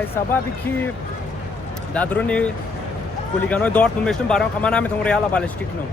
مای سببی که در درون خلیگانای دورتموند میشتم برام من نمیتونم ریال بالشتی کنم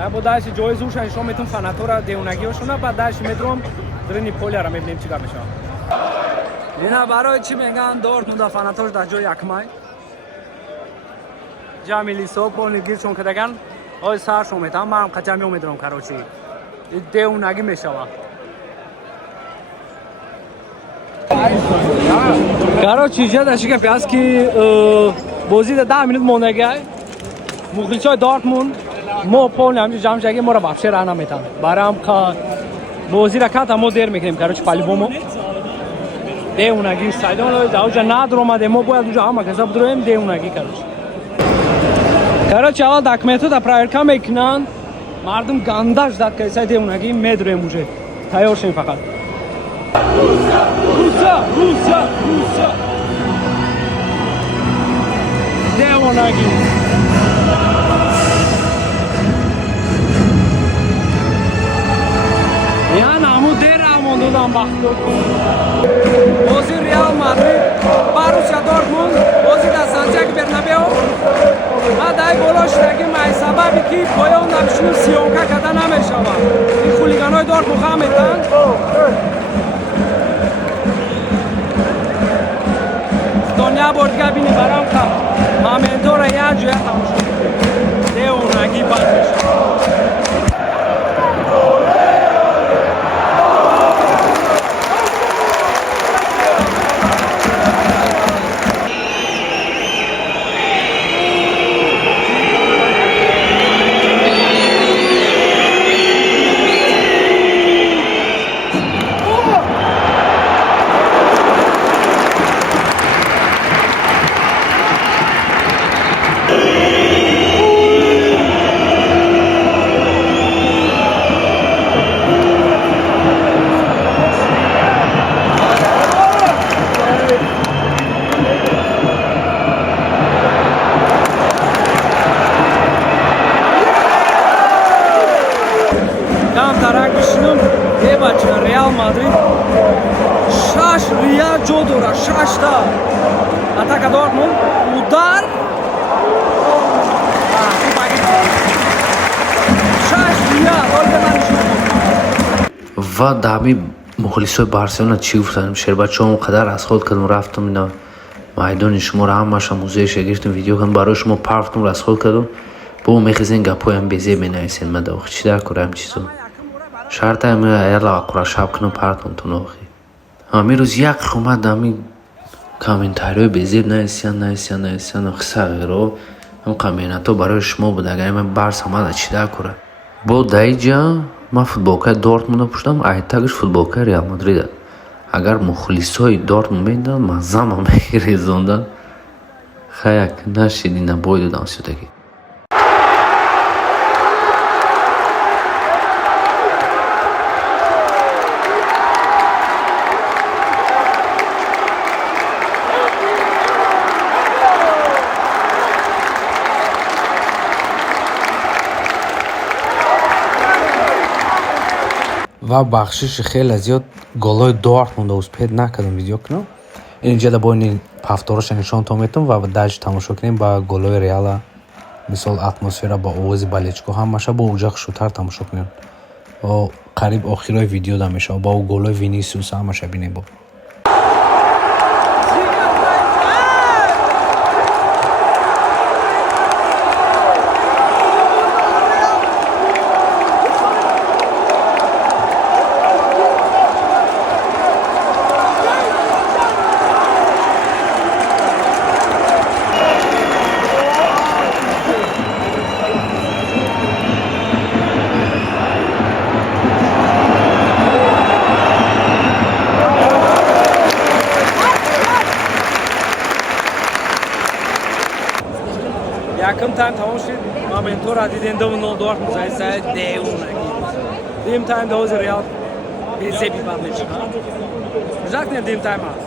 ابو داش جای زوش شما میتونم فناتورا دیونگیشونه بعد داش میتونم درون پولی را میبینیم چیکار میشه اینا برای چی میگن دورتموند فناتور در جای یکمای جامیلی سوپون گیر چون کدگان ای سر شما میتونم برام کجا میمیدم کاروچی دیونگی میشه کاروچی چیزا داشتی که پیاس کی بازی 10 منوت مونده گای مخلصای دورتموند ما پول نمیشه جمع جایی ما را بخشی راه نمیتن برام که بازی را کات ما دیر میکنیم کاروچ پالی بومو دیونگی سایدون داوجا ندارم اومده ما باید اونجا همه کسب درویم دیونگی کاروچ اول دکمتو دا پرایرکا میکنن مردم گنداش داد که سایت دیونگی میدرویم اونجا تیار شیم فقط روسا دیونگی یا نامو دیر آمونده دام باختو بازی ریال مادرید باروسیا دورتموند بازی در سانتیاگو برنابئو بعد ای گلاش دیگه مای سببی که پایان نمیشون سیونکا کدا نمیشوه این خلیگانای دورتموند هم میتن دنیا بردگاه بینی برام که همینطور یا جویا تماشا دیونگی بند میشه ریال مادرید شش ریال جو داره 6 تا اتاک دورتموند удар 6 ریال و دامی مخلصای بارسلونا چی گفتن شربتچو قدر از خود کردم رفتم اینا میدان شما را همش موزهش گرفتم ویدیو کردم برای شما پرفتم را از خود کردم با میخزین گپایم بیزه بنویسین من داخل چی در کارم چیزو شرط هم ایلا قرار شب کنم پرتون تو نوخی همین روز یک خومد دامی کامنتاریو بیزیر نایسیان خسا رو هم کامنتو برای شما بود اگر من بارس همه چی در کاره با دایجا ما فوتبالکای دورتموند پشتم ایتاگش فوتبالکای ریال مادرید اگر مخلصای دورتموند میدن مزام هم ریزوندن خیک نشیدی نباید دادم سیدگی و بخشش خیلی زیاد گلای دورتموند اوسپید نکردم ویدیو کنم اینجا دا با این پفتارش نشان تو میتونم و داش تماشا کنیم با گلای ریالا مثال اتمسفر با اوزی بالچکو هم ماشه با اوجاق شوتر تماشا کنیم و قریب آخرای ویدیو دا میشه با گلای وینیسیوس هم ماشه بینیم با Yakın time tamam şey momentor adiden de bunu doğru mu saysa de ona gibi. Dim time da o Real bize bir badmış. Zaten dim time az.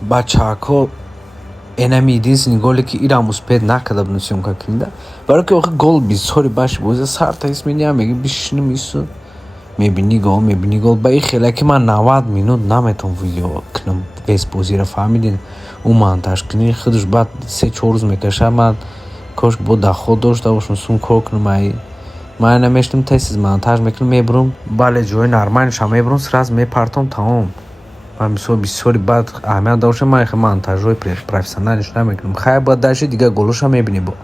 бачааҳо энами единственный голе ки ирам успеет накарда буд съёмка кунда баро ки охир гол бисёри баши бозӣ сарта исмениям меги бишиним ису мебини гол ба ин хеле ки ман 90 минут наметавонам видео кунам вес бозиро фаҳмидин ӯ монтаж кунӣ худаш баъд 3-4 рӯз мекашад ман кош бо дахот дошта бошам сум кор кунам ман намештам тез монтаж мекунам мебурам бале ҷои нормалиша мебурам сразу мепартам тамом ман бисёри баъд аҳамият дошам ман монтажҳои профессионалиш намекунам хай баъд даши дигар голуша мебинӣ бо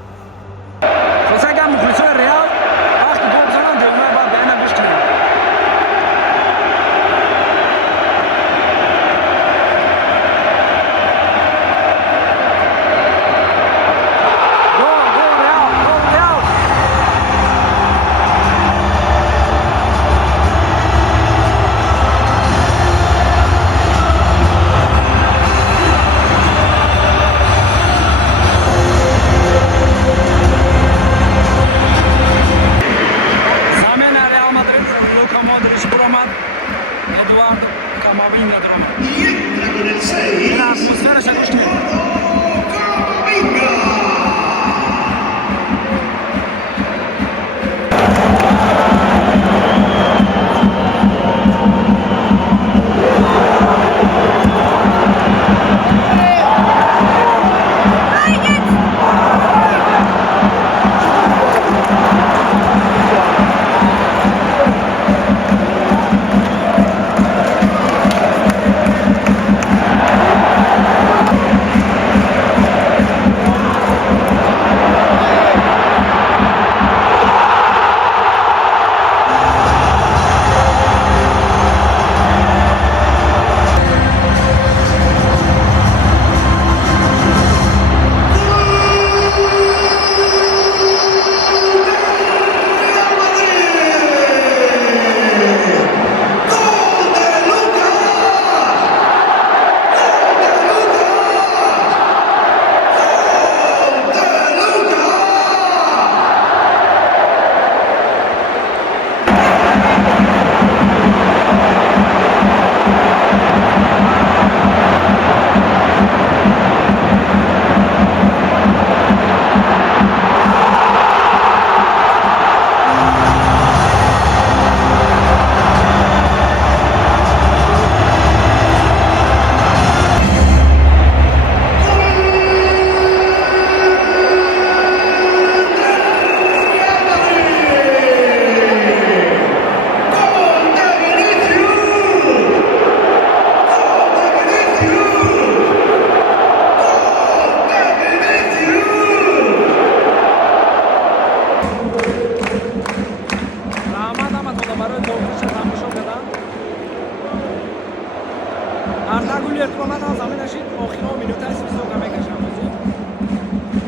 Ardagul ertmama da zamena și ochino minuta să se ocameca și amuzi.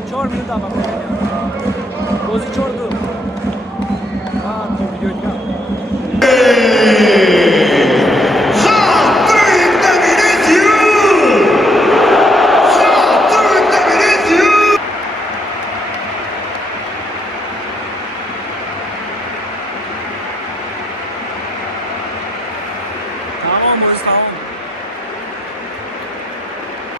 4 minuta va. Bozi 4